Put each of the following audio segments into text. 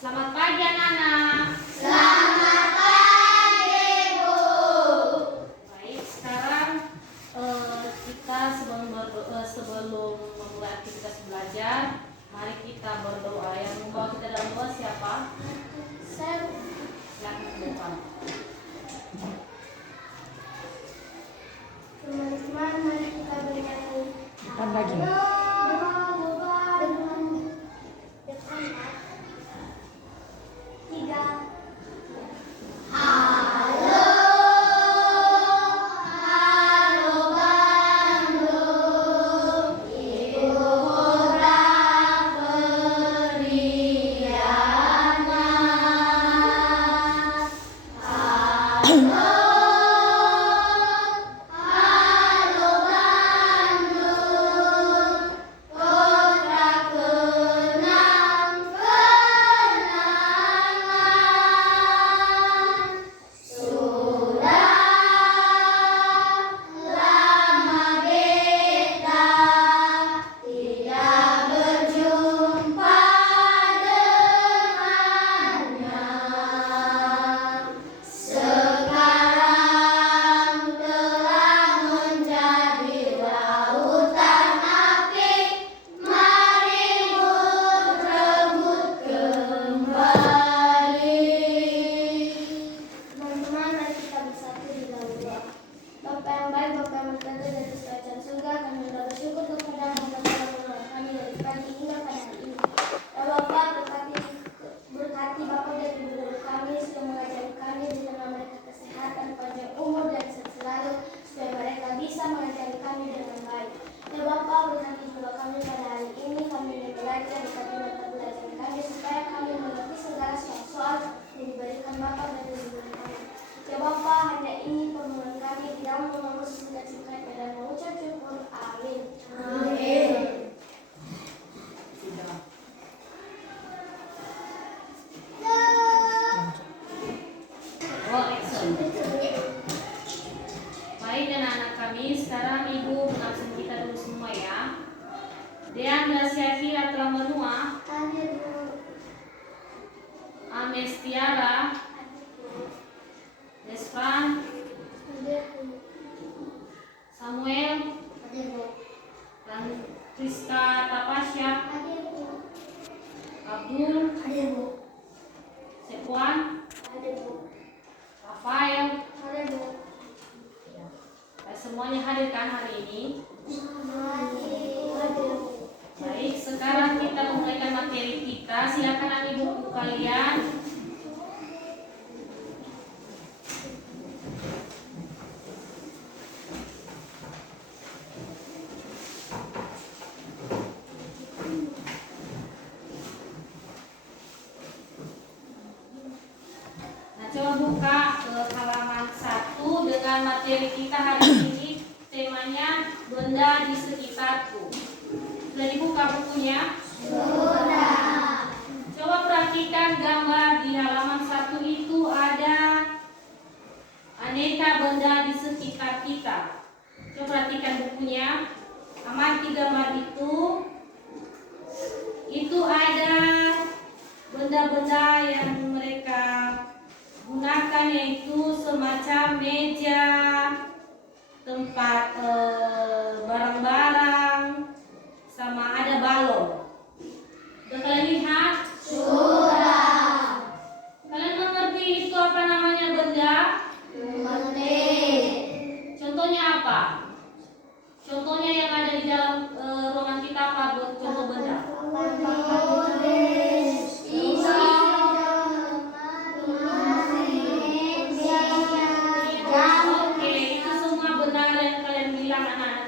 Selamat pagi anak-anak. Selamat pagi, Bu. Baik, sekarang kita sebelum memulai aktivitas belajar, mari kita berdoa. Yang membawa kita dalam doa siapa? Saya Silakan berdoa. teman-teman, mari kita bernyanyi. Depan lagi. Depan. Tiga. Baik anak-anak kami, sekarang Ibu mengabsen kita dulu semua ya. Dean dan Syakira telah menua. Amestiara, Desvan, Samuel, dan Rizka Tapasya, Abdul, Sekuan, Rafael. Semuanya hadir kan hari ini? Baik, sekarang kita memulaikan materi kita. Silakan ambil buku kalian. Nah, coba buka ke halaman 1 dengan materi kita hari ini. Temanya benda di sekitarku. Sudah dibuka bukunya? Sudah. Coba perhatikan gambar di halaman 1 itu ada aneka benda di sekitar kita. Coba perhatikan bukunya. Amati gambar itu ada benda-benda yang mereka gunakan, yaitu semacam meja, tempat barang-barang, sama ada balon. Sudah kalian lihat? Sudah. Kalian mengerti itu apa namanya benda? Mengerti. Contohnya apa? Contohnya yang ada di dalam ruangan kita apa contoh benda? Oke, itu semua benar yang kalian bilang anak-anak.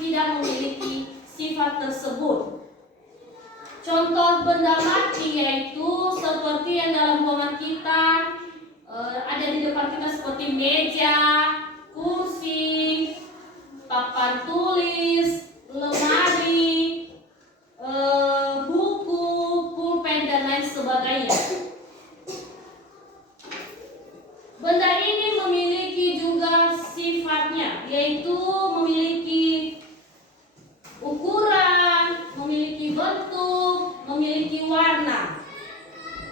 tidak memiliki sifat tersebut. Contoh benda mati yaitu seperti yang dalam ruangan kita ada di depan kita seperti meja, kursi, papan tulis, lemari, buku, pulpen dan lain sebagainya. Benda ini memiliki juga sifatnya, yaitu memiliki ukuran, memiliki bentuk, memiliki warna.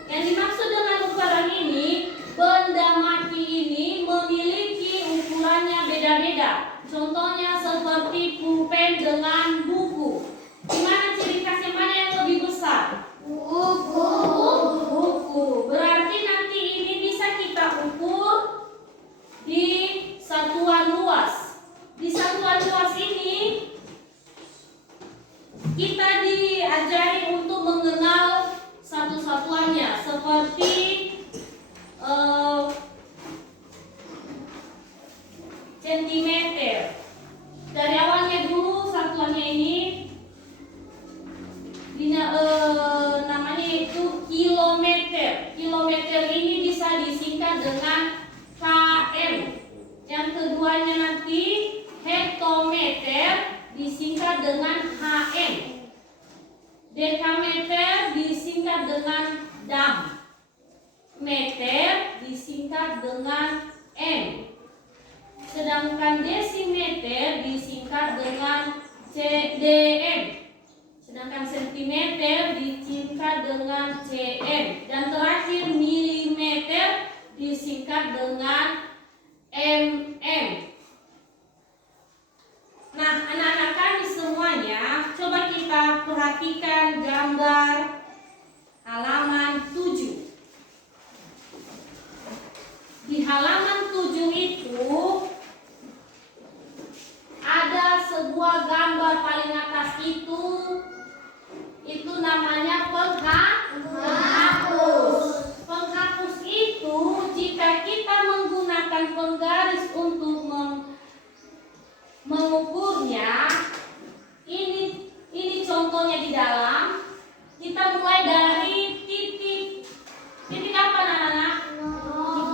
Yang dimaksud dengan ukuran ini, benda mati ini memiliki ukurannya beda-beda. Contohnya seperti pulpen dengan buku. Gimana ciri khasnya, mana yang lebih besar? Buku. Buku. Berarti nanti ini bisa kita ukur di satuan luas. Di satuan luas ini kita diajari untuk mengenal satu-satuannya seperti sentimeter. Dari awalnya dulu satuannya ini namanya itu kilometer. Kilometer ini bisa disingkat dengan km. Yang keduanya nanti hektometer disingkat dengan hm. Dekameter disingkat dengan dam. Meter disingkat dengan m. Sedangkan desimeter disingkat dengan cdm. Sedangkan sentimeter disingkat dengan cm. Dan terakhir milimeter disingkat dengan mm. Nah, anak-anak kami semuanya, coba kita perhatikan gambar halaman 7. Di halaman 7 itu ada sebuah gambar paling atas itu namanya penghapus. Penghapus itu jika kita menggunakan penggaris untuk mengukurnya, ini contohnya di dalam. Kita mulai dari titik apa anak-anak?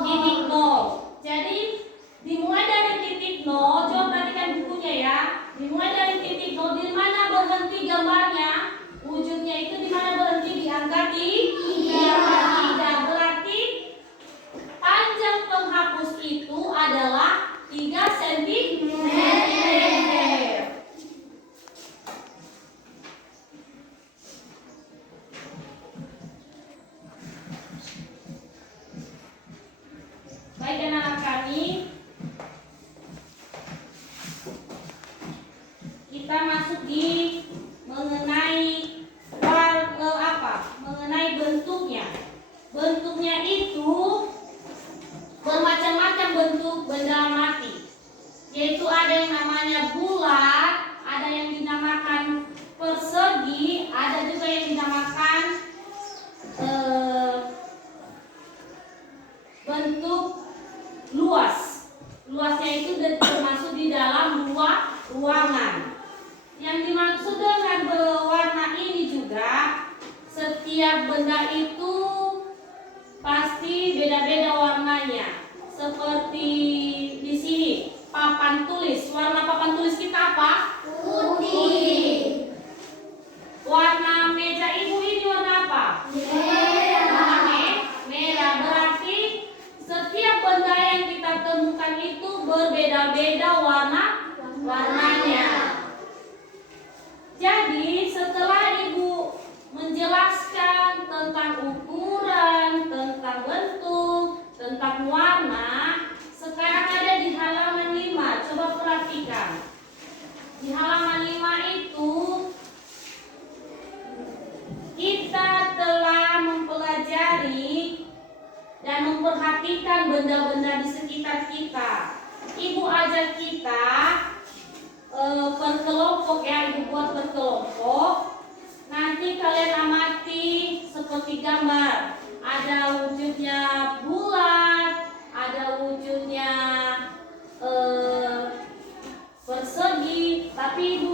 Titik 0. Jadi dimulai dari titik 0. Coba perhatikan bukunya ya. Dimulai dari titik 0. Di mana berhenti gambarnya? Wujudnya itu di mana berhenti? Di angka 3. Berarti panjang penghapus itu adalah 3 cm. Baik anak-anak kami, kita masuk di mengenai mengenai bentuknya. Bentuknya itu bermacam-macam bentuk benda mati. Yaitu ada yang namanya bulat, ada yang dinamakan persegi, ada juga yang dinamakan bentuk luas. Luasnya itu termasuk di dalam ruangan. Yang dimaksud dengan berwarna ini juga, setiap benda itu pasti beda-beda warnanya. Seperti di sini, papan tulis. Warna papan tulis kita apa? Putih. Warna meja ibu ini warna apa? Merah. Merah. Berarti setiap benda yang kita temukan itu berbeda-beda warnanya. Jadi setelah ibu menjelaskan tentang ukuran, tentang bentuk, tentang warna, sekarang ada di halaman 5. Coba perhatikan. Di halaman 5 itu kita telah mempelajari dan memperhatikan benda-benda di sekitar kita. Ibu ajak kita berkelompok ya, ibu buat berkelompok. Nanti kalian amati seperti gambar. Ada wujudnya bulat, ada wujudnya persegi. Tapi ibu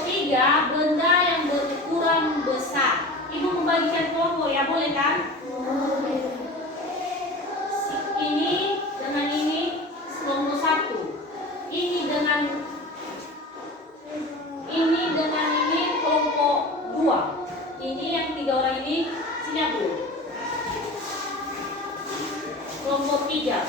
Kelompok 3, benda yang berukuran besar. Ibu membagikan kelompok ya, boleh kan? Ini dengan ini kelompok 1. Ini dengan ini kelompok 2. Ini yang 3 orang ini sini Bu. Kelompok 3.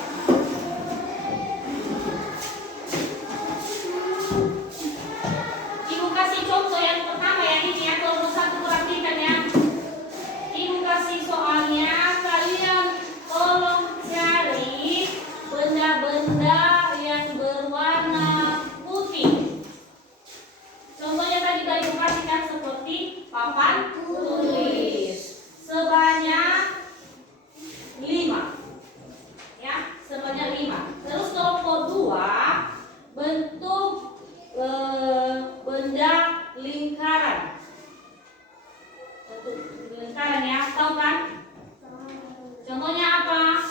Ibu kasih contoh yang pertama ya, ini ya, kelompok 1 perhatikan ya. Ibu kasih soalnya, kalian tolong cari benda-benda yang berwarna putih. Contohnya tadi Ibu kasihkan seperti papan tulis sebanyak 5. Ya, sebanyak 5. Terus kelompok 2 bentuk benda lingkaran. Bentuk lingkaran ya, tahu kan? Contohnya apa?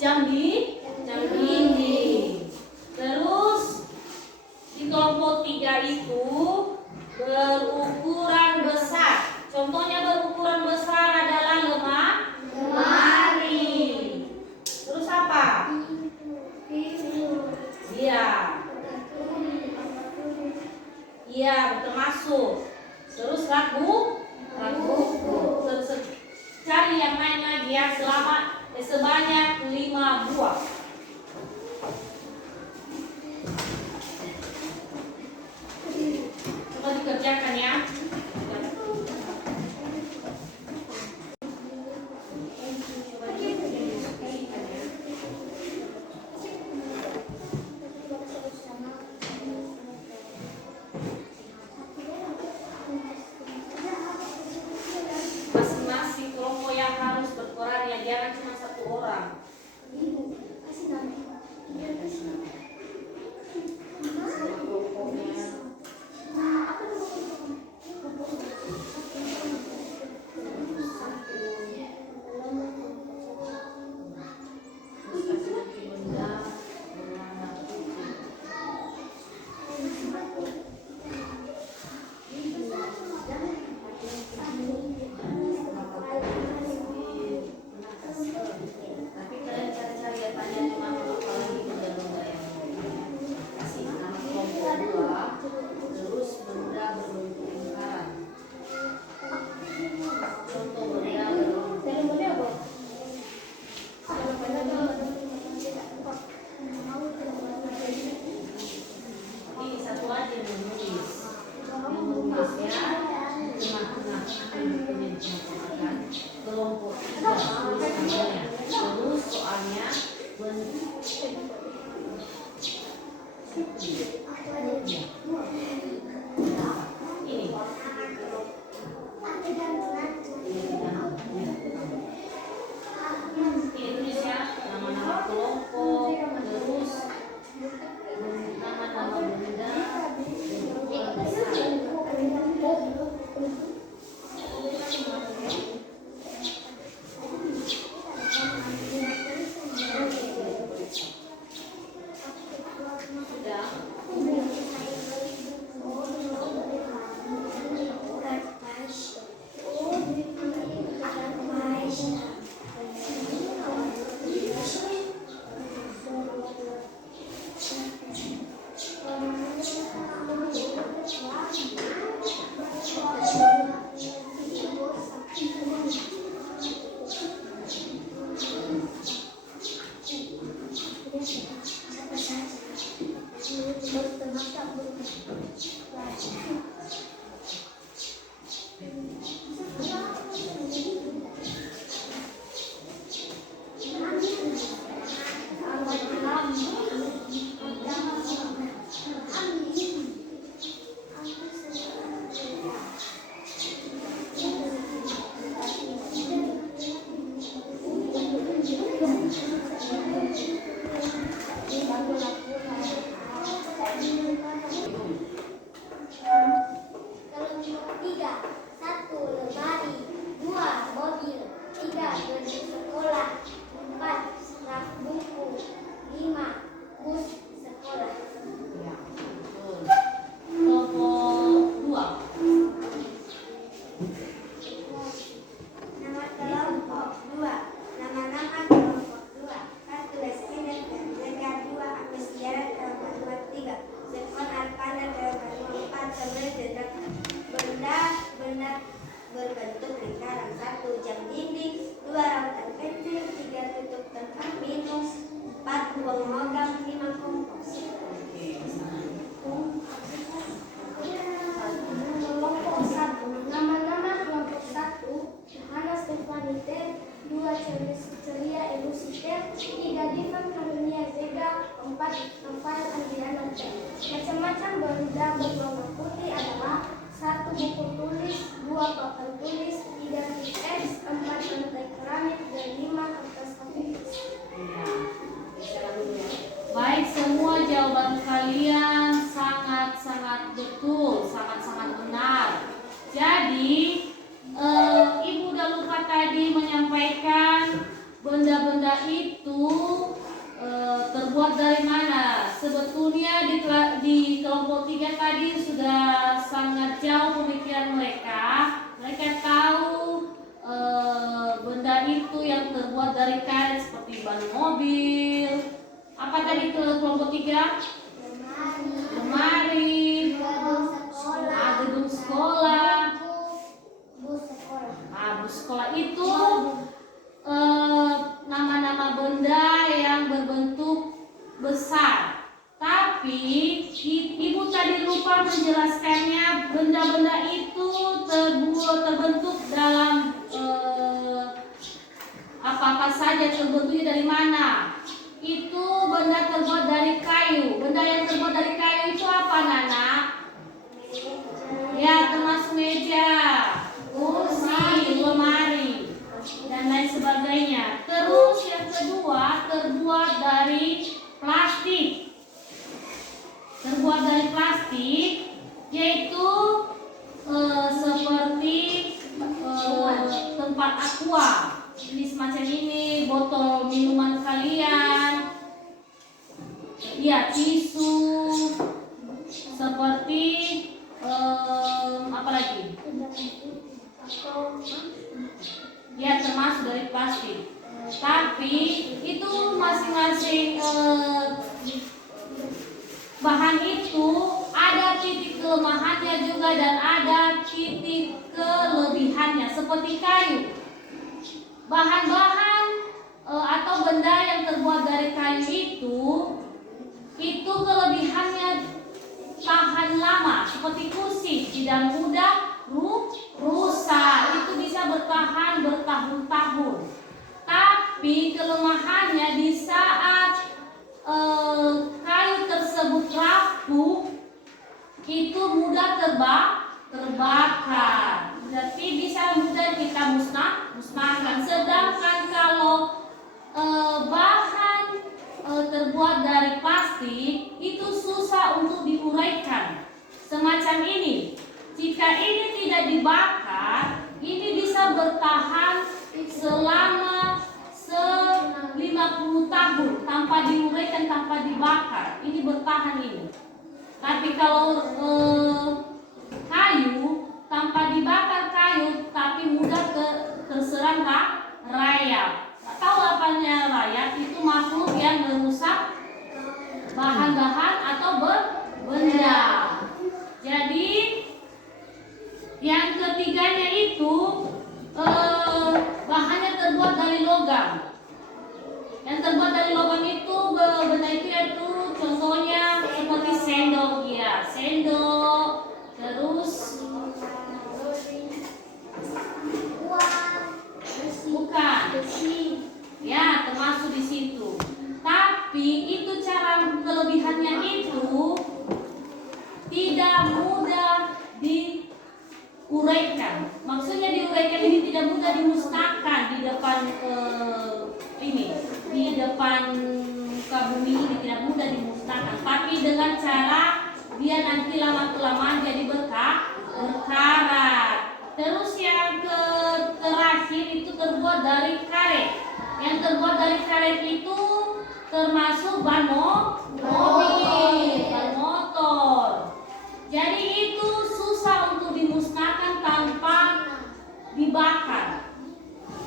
Jam dinding. Terus di kelompok 3 itu berukuran besar. Contohnya berukuran besar adalah lemari. Terus apa? Iya, termasuk. Terus rak buku. Cari yang lain lagi ya, sebanyak 5 buah. Coba dikerjakan ya. Masing-masing kelompok yang harus berperan ya, jangan cuma 1 orang. betul, sangat-sangat benar. Jadi Ibu udah lupa tadi menyampaikan benda-benda itu terbuat dari mana. Sebetulnya di kelompok 3 tadi sudah sangat jauh pemikiran mereka. Mereka tahu benda itu yang terbuat dari karet seperti ban mobil. Apa tadi ke kelompok 3? Lemari, gedung sekolah, bus sekolah itu nama-nama benda yang berbentuk besar. Tapi Ibu tadi lupa menjelaskannya, benda-benda itu terbentuk dalam apa-apa saja, terbentuknya dari mana? Itu benda terbuat dari kayu. Benda yang terbuat dari kayu itu apa, Nana? Ya, termasuk meja, kursi, lemari, dan lain sebagainya. Terus yang kedua terbuat dari plastik. Terbuat dari plastik, yaitu seperti tempat aqua. Ini semacam ini, botol minuman kalian, ya tisu, seperti apa lagi? Ya termasuk dari plastik. Tapi itu masing-masing bahan itu ada titik kelemahannya juga dan ada titik kelebihannya. Seperti kayu, bahan-bahan atau benda yang terbuat dari kayu itu kelebihannya tahan lama. Seperti kursi, tidak mudah rusak, itu bisa bertahan bertahun-tahun. Tapi kelemahannya di saat kayu tersebut rapuh, itu mudah terbakar. Jadi bisa mudah kita musnahkan. Sedangkan kalau bahan terbuat dari plastik itu susah untuk diuraikan. Semacam ini. Jika ini tidak dibakar, ini bisa bertahan selama 50 tahun tanpa diuraikan, tanpa dibakar. Ini bertahan ini. Tapi kalau kayu tanpa dibakar kayu, tapi mudah terserang rayap. Tahu apanya rayap? Itu makhluk yang merusak bahan-bahan atau benda. Jadi yang ketiganya itu bahannya terbuat dari logam. Yang terbuat dari logam itu benda itu yaitu contohnya seperti sendok, ya sendok, terus bukan, ya termasuk di situ. Tapi itu cara kelebihannya itu tidak mudah diuraikan. Maksudnya diuraikan ini tidak mudah dimusnahkan di depan di depan muka bumi ini, tidak mudah dimusnahkan. Tapi dengan cara dia nanti lama kelamaan jadi berkarat. Terus yang terakhir itu terbuat dari karet. Yang terbuat dari karet itu termasuk ban mobil, ban motor. Jadi itu susah untuk dimusnahkan tanpa dibakar.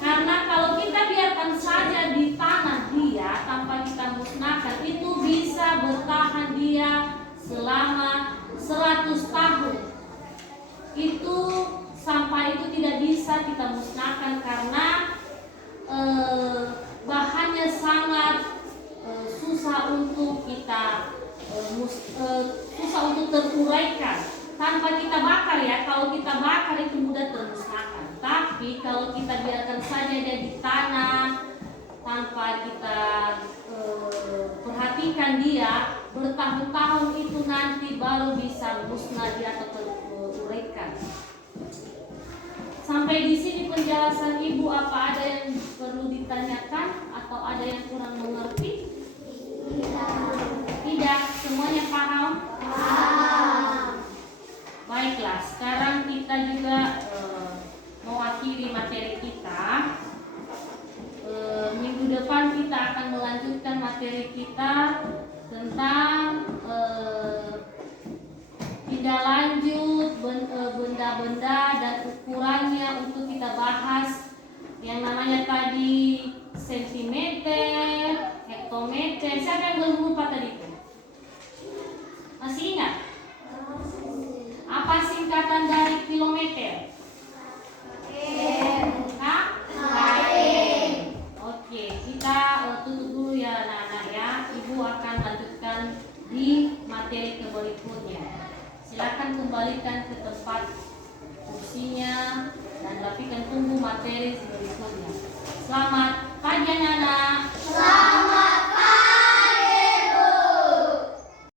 Karena kalau kita biarkan saja di tanah dia tanpa kita musnahkan, itu bisa bertahan dia selama 100 tahun. Itu sampah itu tidak bisa kita musnahkan karena bahannya sangat susah untuk kita susah untuk teruraikan tanpa kita bakar, ya. Kalau kita bakar itu mudah termusnahkan. Tapi kalau kita biarkan saja dia di tanah tanpa kita perhatikan dia, bertahun-tahun itu nanti baru bisa musnah dia atau teruraikan. Sampai di sini penjelasan Ibu. Apa ada yang perlu ditanyakan atau ada yang kurang mengerti? Tidak, semuanya paham? Baiklah, sekarang kita juga mewakili materi kita. Minggu depan kita akan melanjutkan materi kita tentang tindak lanjut benda-benda dan ukurannya untuk kita bahas yang namanya tadi sentimeter, hektometer. Siapa yang belum lupa tadi itu? Masih ingat? Apa singkatan dari kilometer? KM. Oke, kita tutup dulu ya anak-anak ya. Ibu akan lanjutkan di materi berikutnya. Silakan kembalikan ke tempat kursinya dan rapikan, tunggu materi berikutnya. Selamat pagi anak-anak.